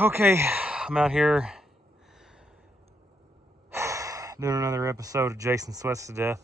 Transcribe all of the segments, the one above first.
Okay, I'm out here doing another episode of Jason Sweats to Death.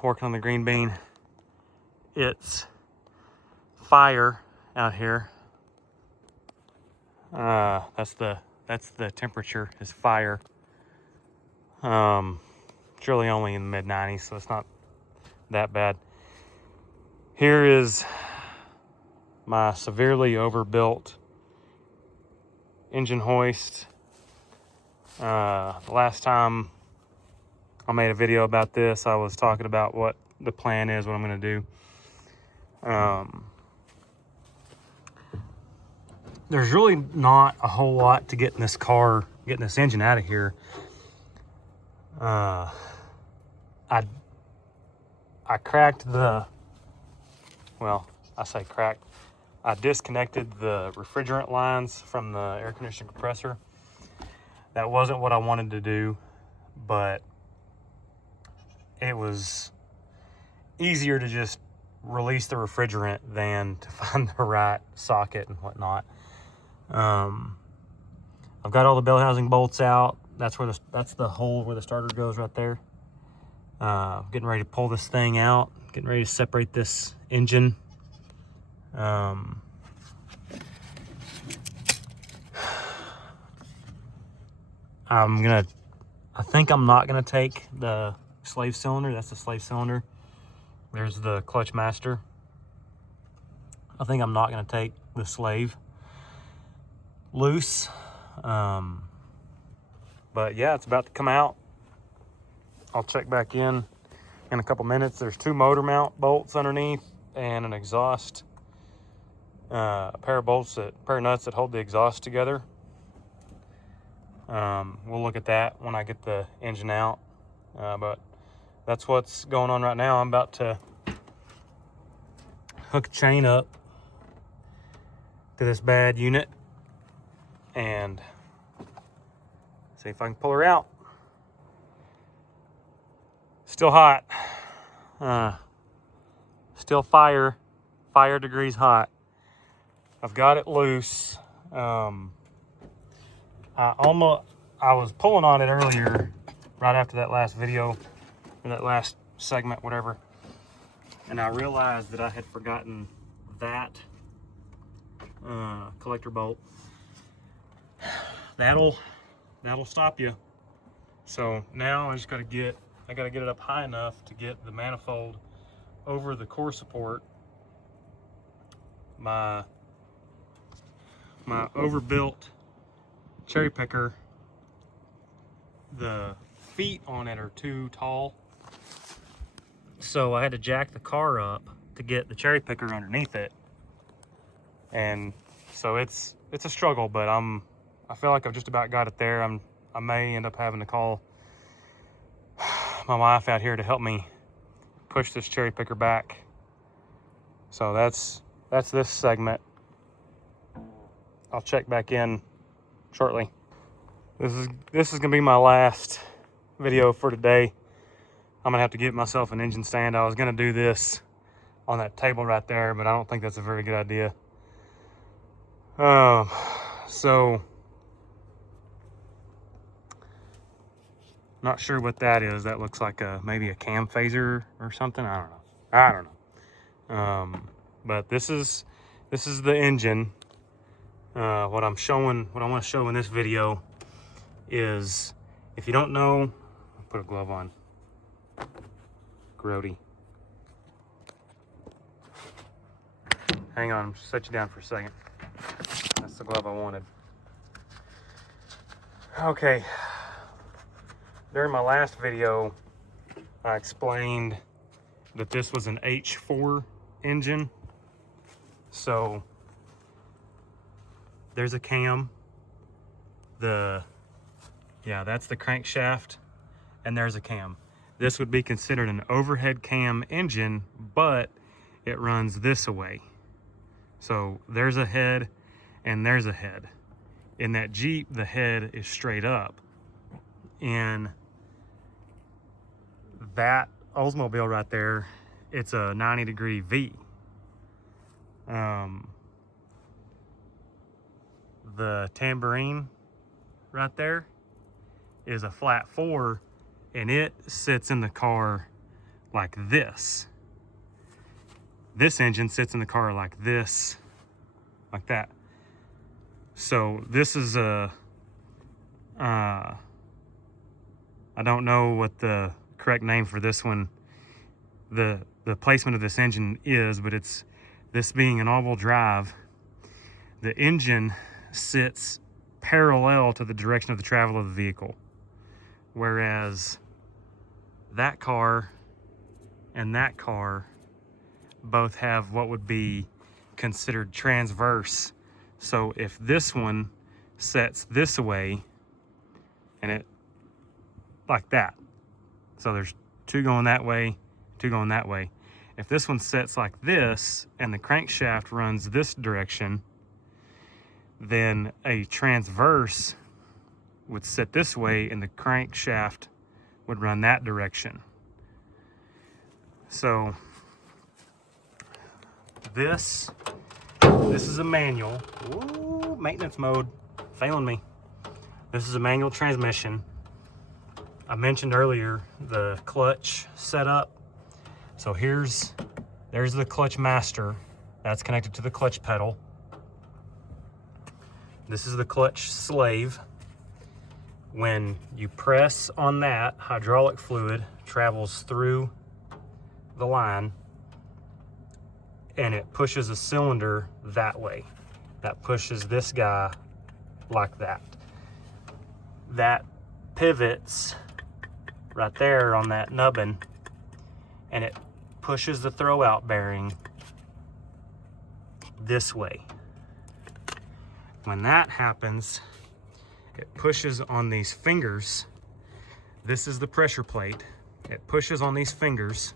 Working on the green bean. It's fire out here. That's the temperature is fire. It's really only in the mid 90s, so it's not that bad. Here is my severely overbuilt engine hoist. The last time I made a video about this, I was talking about what the plan is, what I'm going to do. There's really not a whole lot to getting this engine out of here. I cracked I disconnected the refrigerant lines from the air conditioning compressor. That wasn't what I wanted to do, but it was easier to just release the refrigerant than to find the right socket and whatnot. I've got all the bell housing bolts out. That's the hole where the starter goes right there. Getting ready to pull this thing out, getting ready to separate this engine. I think I'm not gonna take the slave cylinder. That's the slave cylinder. There's the clutch master. I think I'm not gonna take the slave loose. But yeah, it's about to come out. I'll check back in a couple minutes. There's two motor mount bolts underneath and an exhaust, a pair of nuts that hold the exhaust together. We'll look at that when I get the engine out. But that's what's going on right now. I'm about to hook a chain up to this bad unit and see if I can pull her out. Still hot. Still fire degrees hot. I've got it loose. I was pulling on it earlier, right after that last video, or that last segment, whatever, and I realized that I had forgotten that collector bolt. That'll stop you. So now I gotta get it up high enough to get the manifold over the core support. My overbuilt cherry picker, the feet on it are too tall, so I had to jack the car up to get the cherry picker underneath it, and so it's a struggle, but I feel like I've just about got it there. I may end up having to call my wife out here to help me push this cherry picker back. So that's this segment. I'll check back in shortly. This is gonna be my last video for today. I'm gonna have to get myself an engine stand. I was gonna do this on that table right there, but I don't think that's a very good idea. So not sure what that is. That looks like maybe a cam phaser or something. I don't know. But this is the engine. What I want to show in this video is, if you don't know, I'll put a glove on. Grody. Hang on, set you down for a second. That's the glove I wanted. Okay. During my last video, I explained that this was an H4 engine. So there's a cam. That's the crankshaft, and there's a cam. This would be considered an overhead cam engine, but it runs this way. So there's a head and there's a head. In that Jeep, the head is straight up. In that Oldsmobile right there, it's a 90-degree V. the tambourine right there is a flat 4, and it sits in the car like this. This engine sits in the car like this, like that. So this is a, I don't know what the correct name for this one, the placement of this engine is, but it's, this being an all-wheel drive, the engine sits parallel to the direction of the travel of the vehicle. Whereas that car and that car both have what would be considered transverse. So if this one sets this way, and it like that, so there's two going that way, two going that way. If this one sets like this and the crankshaft runs this direction, then a transverse would sit this way and the crankshaft would run that direction. So this is a manual. Ooh, maintenance mode, failing me. This is a manual transmission. I mentioned earlier the clutch setup. So there's the clutch master. That's connected to the clutch pedal. This is the clutch slave. When you press on that, hydraulic fluid travels through the line and it pushes a cylinder that way. That pushes this guy like that. That pivots right there on that nubbin and it pushes the throwout bearing this way. When that happens, it pushes on these fingers. This is the pressure plate. It pushes on these fingers.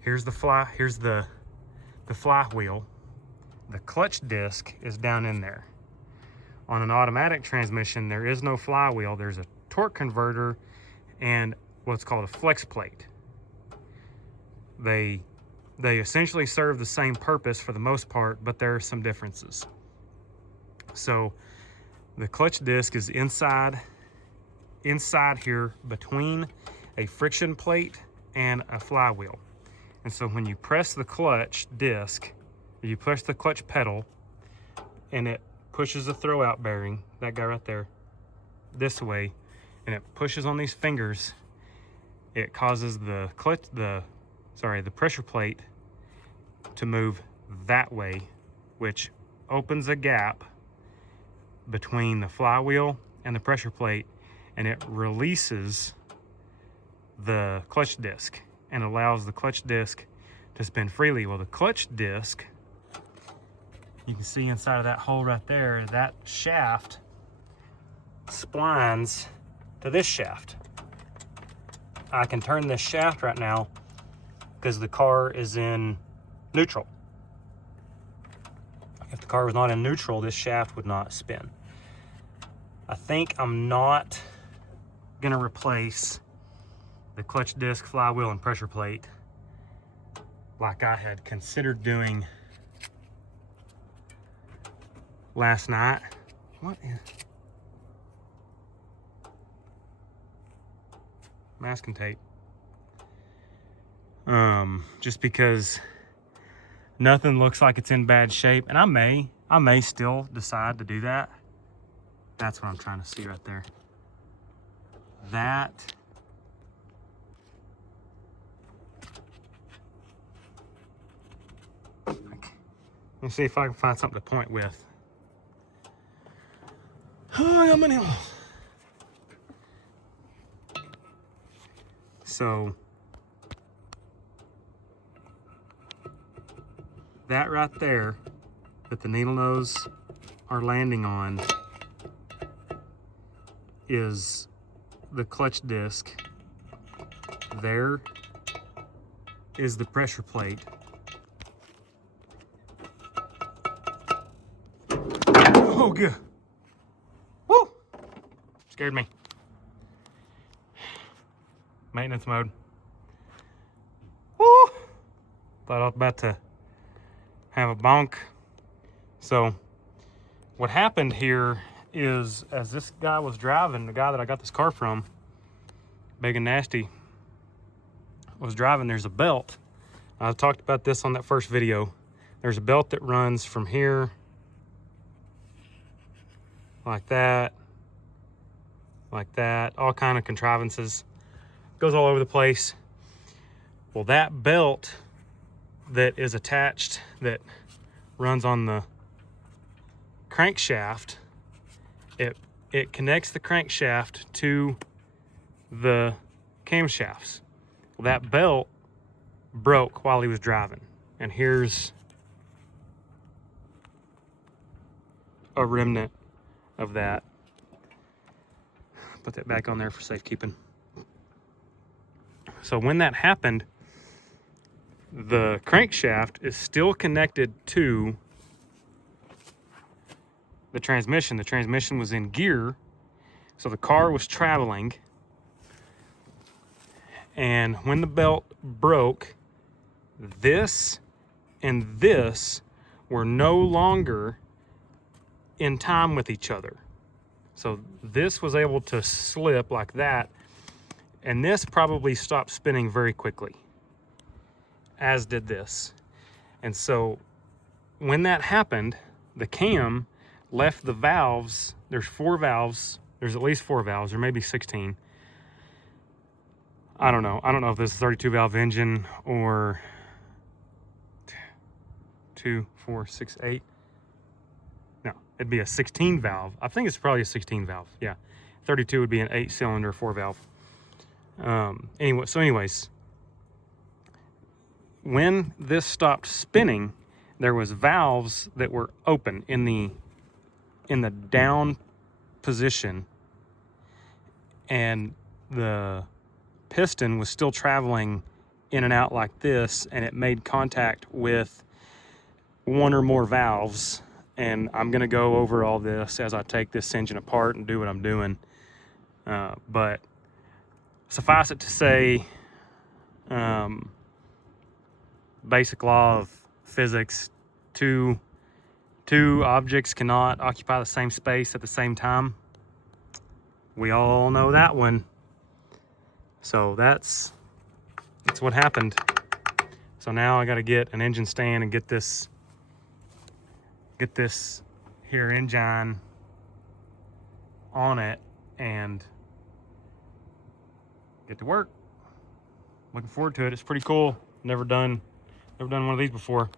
Here's the flywheel. The clutch disc is down in there. On an automatic transmission, there is no flywheel. There's a torque converter and what's called a flex plate. They essentially serve the same purpose for the most part, but there are some differences. So the clutch disc is inside here between a friction plate and a flywheel. And so when you press the clutch disc, you push the clutch pedal and it pushes the throwout bearing, that guy right there, this way, and it pushes on these fingers, it causes the pressure plate to move that way, which opens a gap between the flywheel and the pressure plate, and it releases the clutch disc and allows the clutch disc to spin freely. Well, the clutch disc, you can see inside of that hole right there, that shaft splines to this shaft. I can turn this shaft right now because the car is in neutral. If the car was not in neutral, this shaft would not spin. I think I'm not gonna replace the clutch disc, flywheel, and pressure plate like I had considered doing last night. What is masking tape? Just because nothing looks like it's in bad shape, and I may still decide to do that. That's what I'm trying to see right there. That let me see if I can find something to point with. Oh, how many holes? So that right there that the needle nose are landing on is the clutch disc. There is the pressure plate. Oh, good. Woo! Scared me. Maintenance mode. Woo! Thought I was about to have a bonk. So what happened here is, as this guy was driving, the guy that I got this car from, Big and Nasty, was driving, there's a belt. I talked about this on that first video. There's a belt that runs from here, like that, all kind of contrivances. Goes all over the place. Well, that belt that is attached, that runs on the crankshaft, it connects the crankshaft to the camshafts. Well, that belt broke while he was driving, and here's a remnant of that. Put that back on there for safekeeping. So when that happened, the crankshaft is still connected to the transmission. The transmission was in gear, so the car was traveling. And when the belt broke, this and this were no longer in time with each other. So this was able to slip like that, and this probably stopped spinning very quickly, as did this. And so when that happened, the cam left the valves. There's 4 valves. There's at least 4 valves. There may be 16. I don't know. I don't know if this is a 32 valve engine or 2, 4, 6, 8. No, it'd be a 16 valve. I think it's probably a 16 valve. Yeah. 32 would be an 8-cylinder 4 valve. Anyways, when this stopped spinning, there was valves that were open in the down position, and the piston was still traveling in and out like this, and it made contact with one or more valves. And I'm gonna go over all this as I take this engine apart and do what I'm doing. But suffice it to say, basic law of physics, two objects cannot occupy the same space at the same time. We all know that one. So that's what happened. So now I got to get an engine stand and get this here engine on it and get to work. Looking forward to it. It's pretty cool. Never done one of these before.